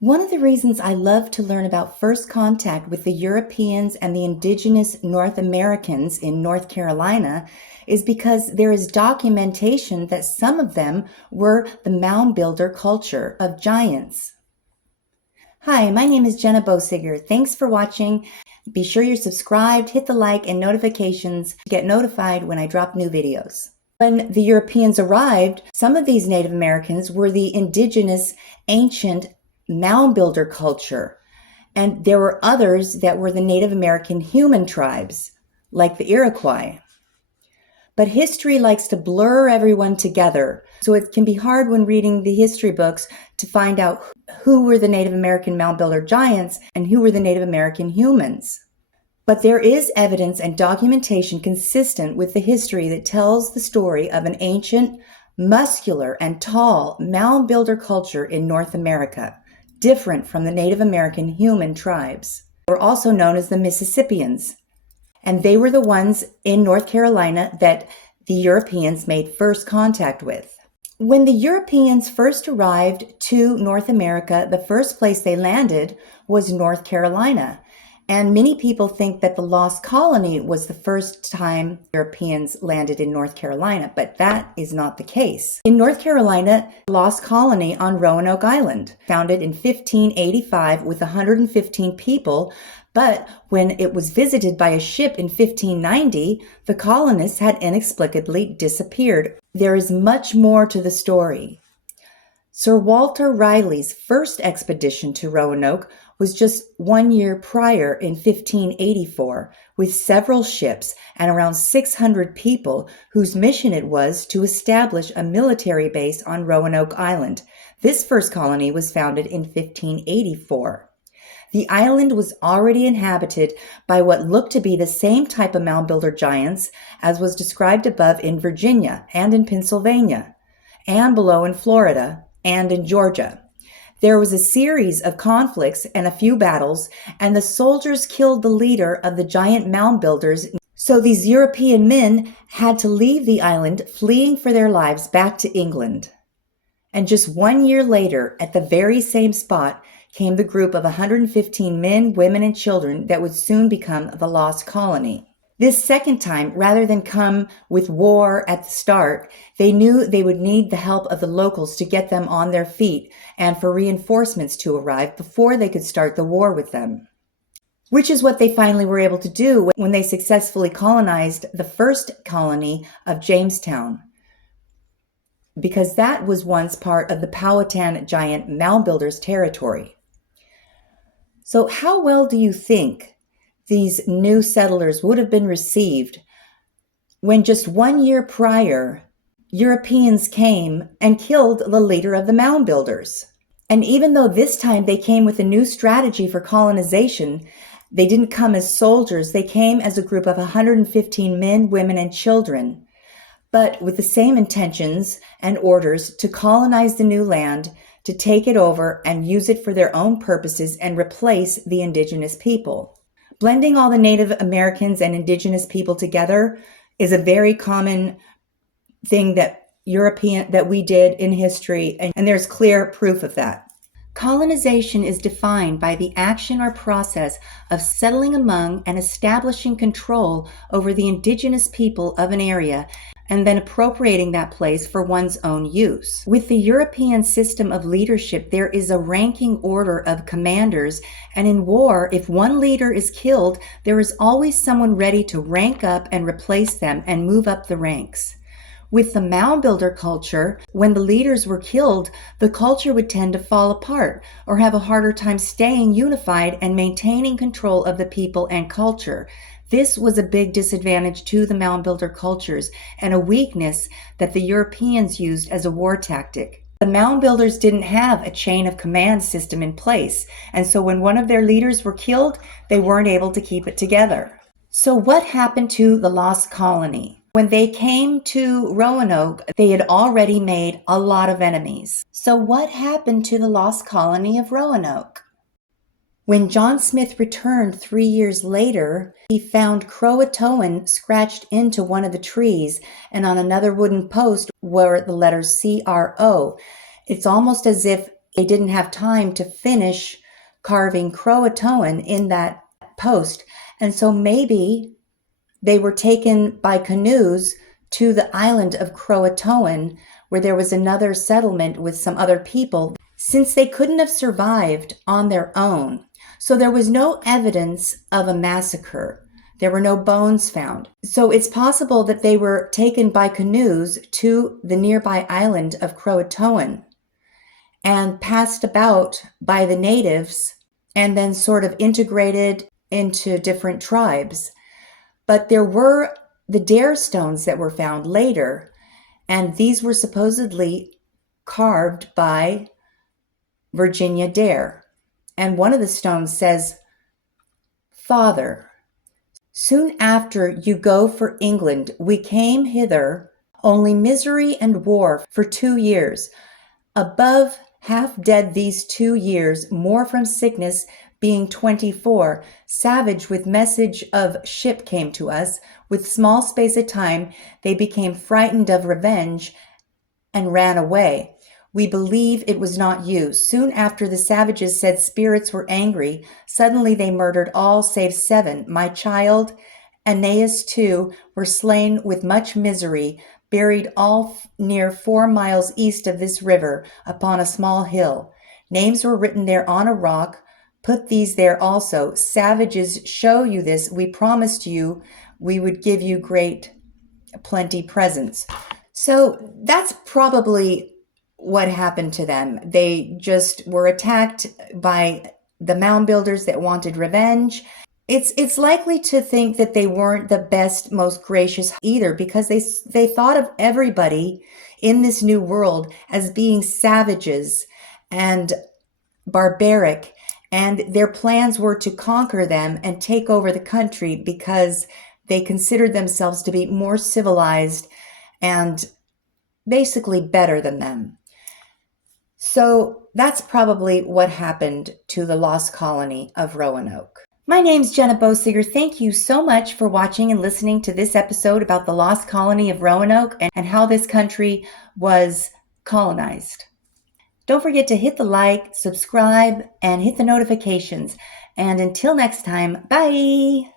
One of the reasons I love to learn about first contact with the Europeans and the indigenous North Americans in North Carolina is because there is documentation that some of them were the mound builder culture of giants. Hi, my name is Jenna Bosiger. Thanks for watching. Be sure you're subscribed, hit the like and notifications to get notified when I drop new videos. When the Europeans arrived, some of these Native Americans were the indigenous ancient mound builder culture, and there were others that were the Native American human tribes, like the Iroquois. But history likes to blur everyone together, so it can be hard when reading the history books to find out who were the Native American mound builder giants and who were the Native American humans. But there is evidence and documentation consistent with the history that tells the story of an ancient, muscular, and tall mound builder culture in North America, different from the Native American human tribes. They were also known as the Mississippians, and they were the ones in North Carolina that the Europeans made first contact with. When the Europeans first arrived to North America, the first place they landed was North Carolina. And many people think that the Lost Colony was the first time Europeans landed in North Carolina, but that is not the case. In North Carolina, the Lost Colony on Roanoke Island, founded in 1585 with 115 people, but when it was visited by a ship in 1590, the colonists had inexplicably disappeared. There is much more to the story. Sir Walter Raleigh's first expedition to Roanoke was just 1 year prior in 1584, with several ships and around 600 people whose mission it was to establish a military base on Roanoke Island. This first colony was founded in 1584. The island was already inhabited by what looked to be the same type of mound builder giants as was described above in Virginia and in Pennsylvania, and below in Florida and in Georgia. There was a series of conflicts and a few battles, and the soldiers killed the leader of the giant mound builders. So these European men had to leave the island, fleeing for their lives back to England. And just 1 year later, at the very same spot, came the group of 115 men, women, and children that would soon become the Lost Colony. This second time, rather than come with war at the start, they knew they would need the help of the locals to get them on their feet and for reinforcements to arrive before they could start the war with them. Which is what they finally were able to do when they successfully colonized the first colony of Jamestown, because that was once part of the Powhatan giant mound builders territory. So how well do you think these new settlers would have been received when just 1 year prior, Europeans came and killed the leader of the mound builders? And even though this time they came with a new strategy for colonization, they didn't come as soldiers, they came as a group of 115 men, women, and children, but with the same intentions and orders to colonize the new land, to take it over and use it for their own purposes and replace the indigenous people. Blending all the Native Americans and indigenous people together is a very common thing that we did in history, and there's clear proof of that. Colonization is defined by the action or process of settling among and establishing control over the indigenous people of an area and then appropriating that place for one's own use. With the European system of leadership, there is a ranking order of commanders, and in war, if one leader is killed, there is always someone ready to rank up and replace them and move up the ranks. With the mound builder culture, when the leaders were killed, the culture would tend to fall apart or have a harder time staying unified and maintaining control of the people and culture. This was a big disadvantage to the mound builder cultures and a weakness that the Europeans used as a war tactic. The mound builders didn't have a chain of command system in place, and so when one of their leaders were killed, they weren't able to keep it together. So what happened to the Lost Colony? When they came to Roanoke, they had already made a lot of enemies. So what happened to the Lost Colony of Roanoke? When John Smith returned 3 years later, he found Croatoan scratched into one of the trees, and on another wooden post were the letters C-R-O. It's almost as if they didn't have time to finish carving Croatoan in that post. And so maybe they were taken by canoes to the island of Croatoan, where there was another settlement with some other people, since they couldn't have survived on their own. So there was no evidence of a massacre. There were no bones found. So it's possible that they were taken by canoes to the nearby island of Croatoan and passed about by the natives and then sort of integrated into different tribes. But there were the Dare stones that were found later, and these were supposedly carved by Virginia Dare. And one of the stones says, "Father, soon after you go for England, we came hither, only misery and war for 2 years. Above half dead these 2 years, more from sickness, being 24, savage with message of ship came to us. With small space of time, they became frightened of revenge and ran away. We believe it was not you. Soon after the savages said spirits were angry. Suddenly they murdered all save 7. My child, Aeneas too, were slain with much misery, buried all near 4 miles east of this river, upon a small hill. Names were written there on a rock. Put these there also. Savages show you this. We promised you we would give you great plenty presents." So that's probably what happened to them. They just were attacked by the mound builders that wanted revenge. It's likely to think that they weren't the best, most gracious either, because they thought of everybody in this new world as being savages and barbaric, and their plans were to conquer them and take over the country because they considered themselves to be more civilized and basically better than them. So that's probably what happened to the lost colony of Roanoke. My name's Jenna Bosiger. Thank you so much for watching and listening to this episode about the lost colony of Roanoke and how this country was colonized. Don't forget to hit the like, subscribe, and hit the notifications. And until next time, bye!